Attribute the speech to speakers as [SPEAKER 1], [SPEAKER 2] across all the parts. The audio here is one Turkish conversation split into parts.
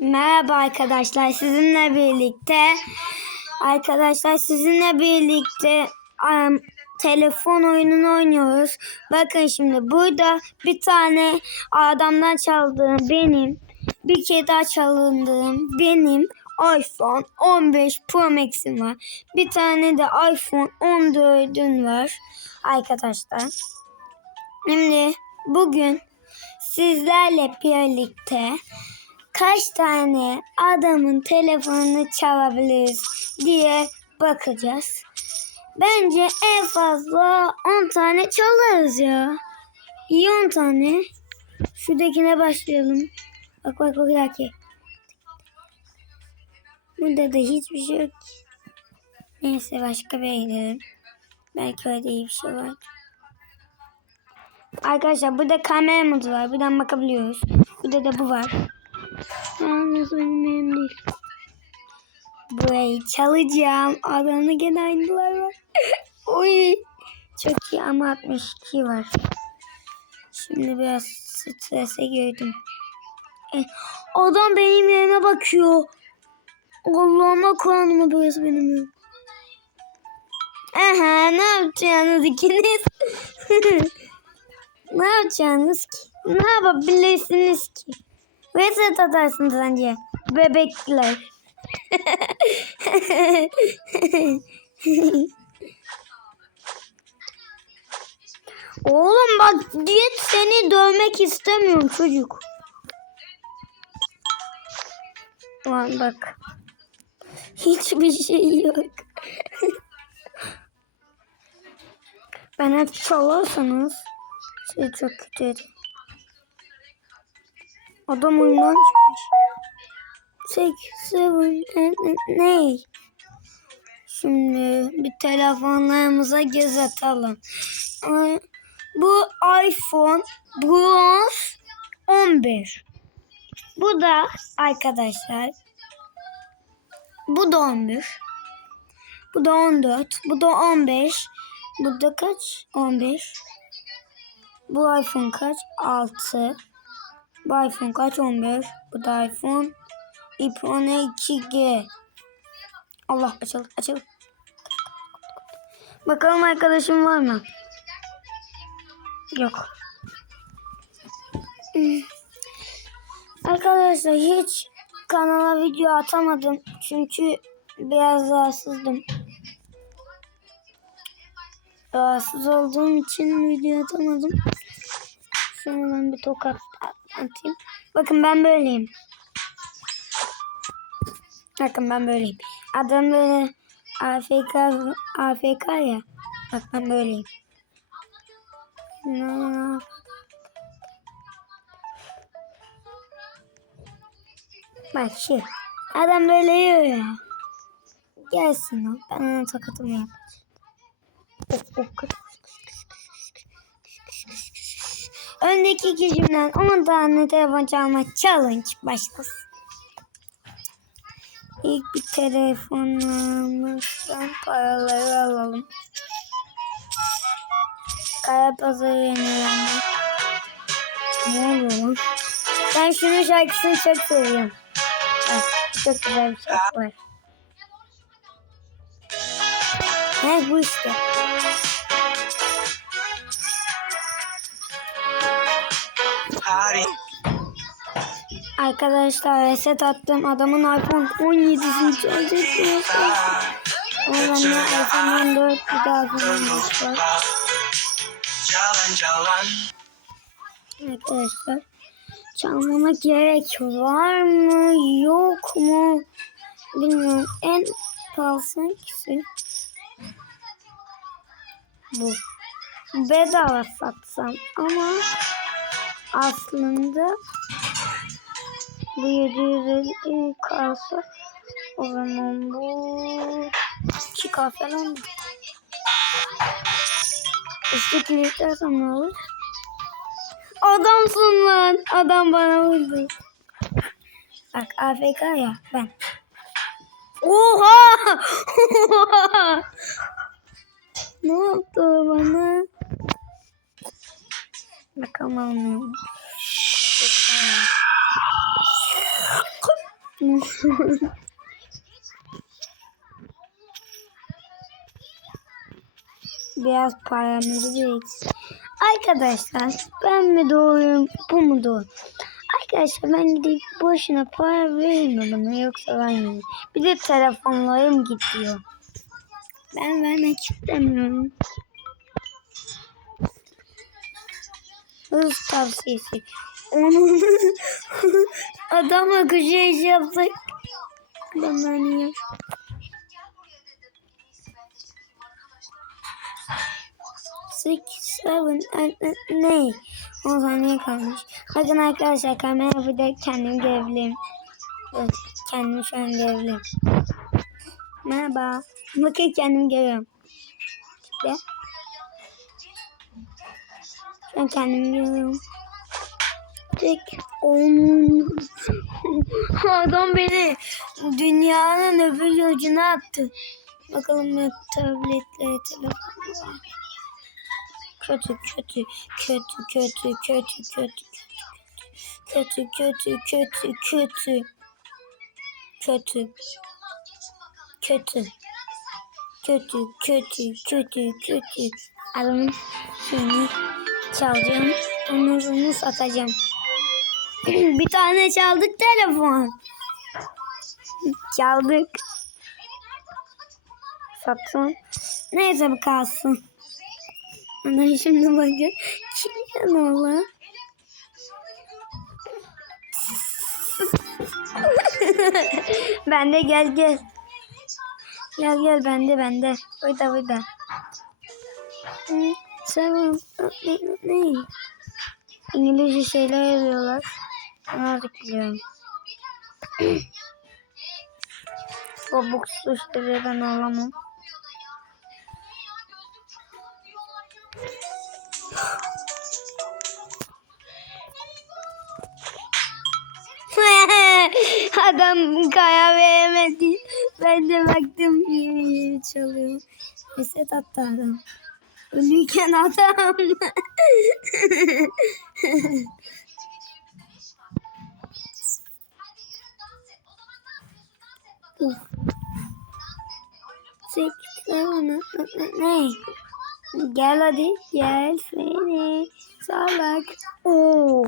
[SPEAKER 1] Merhaba arkadaşlar sizinle birlikte arkadaşlar sizinle birlikte em, telefon oyununu oynuyoruz. Bakın şimdi burada bir tane adamdan çaldığım benim bir kere daha çalındığım benim iPhone 15 Pro Max'im var. Bir tane de iPhone 14'ün var arkadaşlar. Şimdi bugün sizlerle birlikte kaç tane adamın telefonunu çalabiliriz diye bakacağız. Bence en fazla 10 tane çalarız ya. İyi 10 tane. Şuradakine başlayalım. Bak bak bak belki. Burada da hiçbir şey yok. ki. Neyse başka bir gidelim. Belki orada iyi bir şey var. Arkadaşlar burada kameramız var. Buradan bakabiliyoruz. Burada da bu var. Yalnız benim değil. Burayı çalacağım. Adamda gene aynılar var. Oy. Çok iyi ama 62 var. Şimdi biraz strese girdim. E, adam benim yerime bakıyor. Allah'ıma Kur'an'ıma burası benim yerim. Aha ne yapacaksınız ikiniz? ne yapacaksınız ki? Ne yapabilirsiniz ki? Reset atarsınız bence. Bebekler. Oğlum bak git seni dövmek istemiyorum çocuk. Lan bak. Hiçbir şey yok. Bana çalarsanız şey çok kötü. Adam oyundan çıkmış. Six, seven, and- ne? Şimdi bir telefonlarımıza göz atalım. Ay, Bu iPhone Bronze 11. Bu da arkadaşlar. Bu da 11. Bu da 14. Bu da 15. Bu da kaç? 15. Bu iPhone kaç? 6. Bu iPhone kaç? 15. Bu da iPhone. iPhone 2G. Allah açıl açıl. Bakalım arkadaşım var mı? Yok. Arkadaşlar hiç kanala video atamadım. Çünkü biraz rahatsızdım. Rahatsız olduğum için video atamadım. Sonra ben bir tokat atayım. Bakın ben böyleyim. Bakın ben böyleyim. Adam böyle AFK, AFK ya. Bak ben böyleyim. Ne- Bak şu. Adam böyle yiyor ya. Gelsin o. Ben ona tokatımı yapacağım. Oh, oh, kız. Öndeki kişimden 10 tane telefon çalma challenge başlasın. İlk bir telefonumuzdan paraları alalım. Kaya pazarı yenilendi. Ne oluyor? Ben şunun şarkısını çok seviyorum. Bak, çok güzel bir şarkı var. He bu işte. Arkadaşlar reset attım. Adamın iPhone 17'sini çalacak. Bende iPhone 14 bir daha iPhone 15 var.
[SPEAKER 2] Jalan jalan
[SPEAKER 1] Arkadaşlar çalmama gerek var mı yok mu bilmiyorum. En pahalısı hangisi? Bu. Bedava satsam ama aslında bu 750 kalsa o zaman bu 2K falan mı? İşte kilitlersem ne olur? Adamsın lan. Adam bana vurdu. Bak AFK ya ben. Oha! ne yaptı o bana? Bakalım almıyor mu? Biraz paramızı biriksin. Arkadaşlar ben mi doğruyum bu mu doğru? Arkadaşlar ben gidip boşuna para mi bana yoksa vermeyeyim. Bir de telefonlarım gidiyor. Ben vermek istemiyorum. Hız tavsiyesi. Onun adam akışı iş yapsak. Adamlar niye? Six, seven, and, ne? 10 saniye kalmış. Bakın arkadaşlar kamera bir de kendim görebilirim. Evet, kendim şu an görebilirim. Merhaba. Bakın kendim görüyorum. İşte. Şu an kendimi görüyorum. Tek onun adam beni dünyanın öbür ucuna attı. Bakalım ne tabletle telefonla. Kötü kötü kötü kötü kötü kötü kötü kötü kötü kötü kötü kötü kötü kötü kötü kötü adamın şeyini çalacağım. Sonra satacağım bir tane çaldık telefon. Çaldık. Sattım neyse bu kalsın. Ana şimdi bakın. Kim yanıyorlar bende gel gel. Gel gel. Bende bende. Burada burada. Hı, Tamam. Ne? İngilizce şeyler yazıyorlar. Artık biliyorum. Robux işleri ben alamam. Adam kaya veremedi. Ben de baktım yeni çalıyor. Reset attı adam. Ölüyken adam. Sek, ne? Ne? Gel hadi gel seni salak. Oo.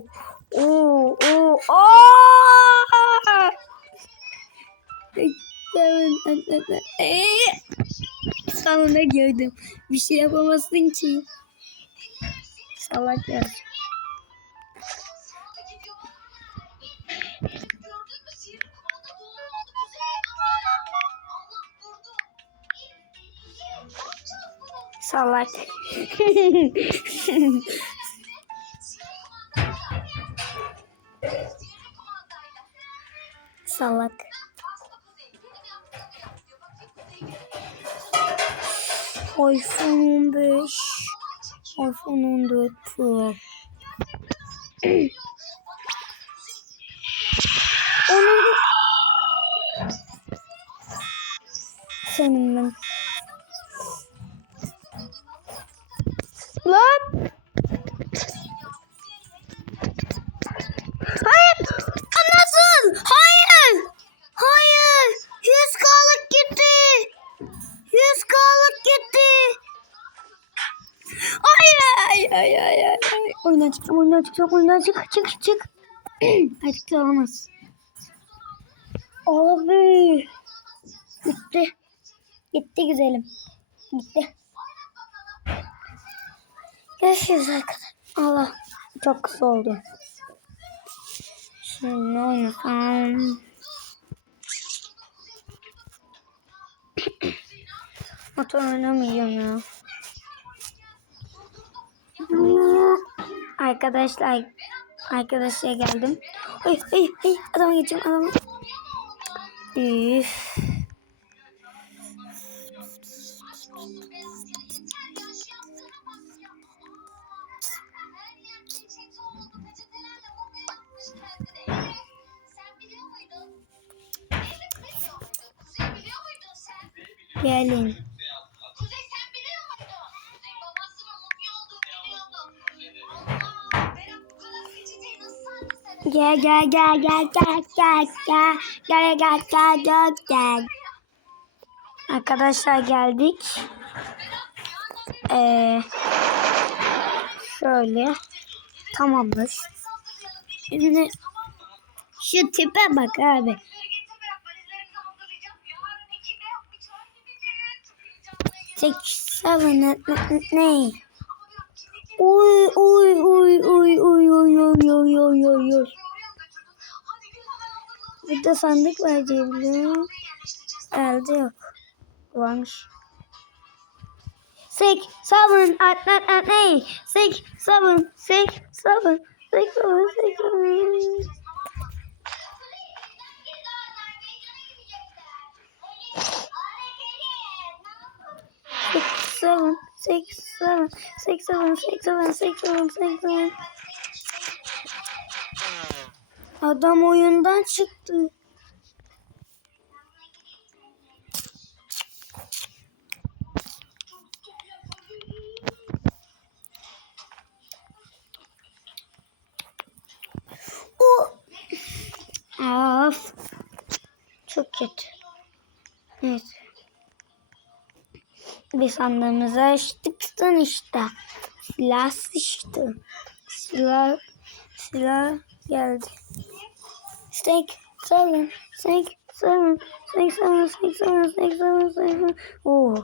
[SPEAKER 1] Oo. Oo. Aa! Sonunda gördüm. Bir şey yapamazsın ki. Salak ya. Salak. Salak. iPhone 15 iPhone 14 Pro Onun senin. Lan! Ay ay ay ay. Oyundan çıktım, oyundan çıktım, oyundan çık, çık, çık. Artık olamaz. Abi. Gitti. Gitti güzelim. Gitti. Görüşürüz arkadaşlar. Allah. Çok kısa oldu. Şimdi ne oynasam? Motor oynamayacağım ya. Arkadaşlar arkadaşlar geldim. Ay ay ay adama geçeceğim adama. Üf. Gelin. Gel gel gel gel gel gel gel gel gel gel gel gel. Arkadaşlar geldik. Ee, şöyle tamamdır. Şimdi şu tipe bak abi. Six, seven, ne? Uy uy uy uy uy uy uy uy uy uy uy. Burada sandık var diyebiliyorum. Elde yok. Varmış. Six, seven, at, at, at, ne? Six, seven, six, seven, six, seven, six, seven. Six, seven, six, seven, six, seven, six, seven, six, seven, six, seven. Adam oyundan çıktı. Of. Çok kötü. Neyse. Bir sandığımızı açtık işte. Silah sıçtı. Silah, silah geldi. Steak, seven, steak, seven, steak, seven, steak, seven, steak, seven, steak, seven. Oo.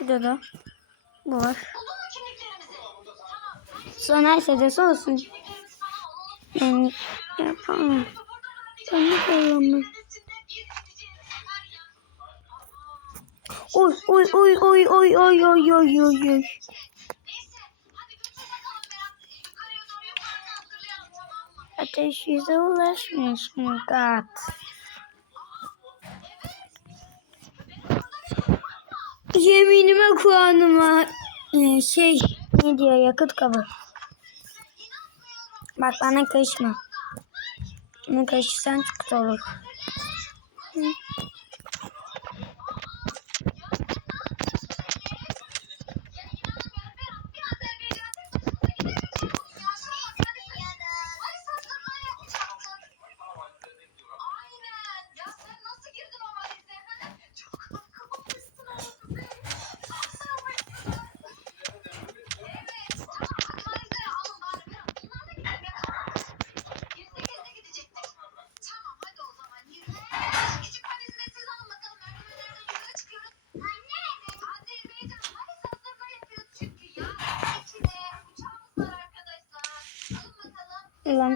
[SPEAKER 1] Burada da bu var. Sonra sedesi olsun. Ben yapamam. Koyuyorum ben? Oy oy oy oy oy oy oy oy oy oy. Ateş yüze ulaşmış mı kat? Yeminime Kur'an'ıma ee, şey ne diyor yakıt kabı. Bak bana karışma. Bana karışırsan çıkıt olur. Hı.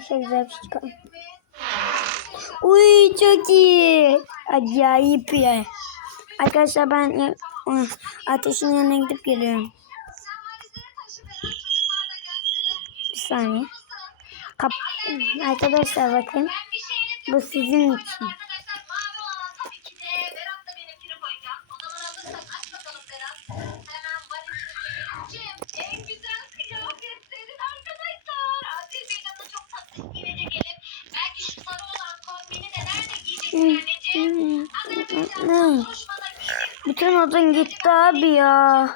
[SPEAKER 1] Çok güzel bir şey. Uy çok iyi. Acayip ya. Arkadaşlar ben Uy, ateşin yanına gidip geliyorum. Bir saniye. Kap Arkadaşlar bakın. Bu sizin için. Bütün odun gitti abi ya.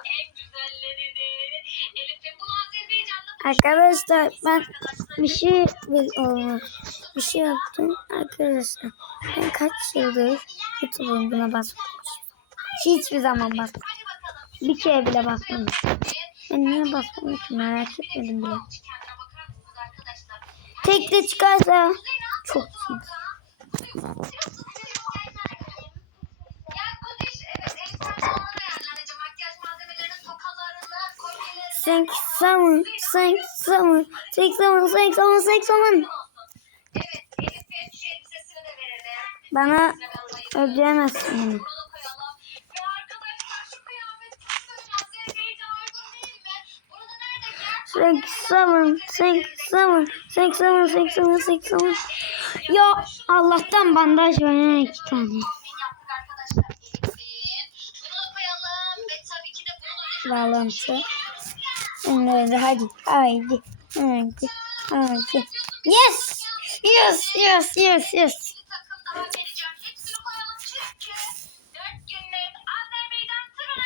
[SPEAKER 1] Arkadaşlar ben bir şey bir, şey yaptım arkadaşlar. Ben kaç yıldır YouTube'un buna basmamışım. Hiçbir zaman basmadım. Bir kere bile basmadım. Ben niye basmadım ki merak etmedim bile. Tek de çıkarsa çok iyi. six, seven, six, seven, six, seven, six, seven, six, seven. Bana ödeyemezsin. Six, seven, six, seven, six, seven, six, seven, six, seven. Ya Allah'tan bandaj var iki tane. Bağlantı. Hadi hadi hadi hadi hadi. Yes! Yes yes yes yes.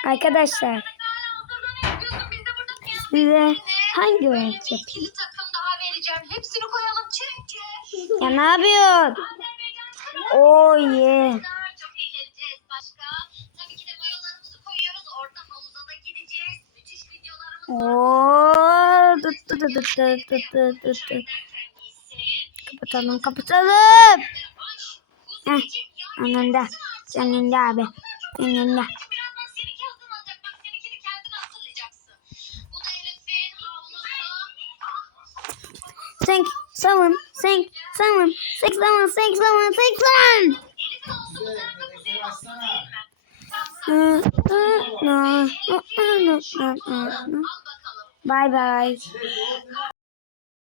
[SPEAKER 1] Arkadaşlar size hangi oyun yapayım? Ya ne yapıyorsun? Oh yeah. Oo, tut tut tut tut tut tut.
[SPEAKER 3] Derken giysin.
[SPEAKER 1] Kapatalım kapatalım. Heh, anında. Canında abi. Canında.
[SPEAKER 3] Kendin hazırlayacaksın. Bu da Elif'in havlusu.
[SPEAKER 1] Sink, seven, sink, seven, six, seven, six, seven, six, seven.
[SPEAKER 3] Elif'in
[SPEAKER 1] Bye bye.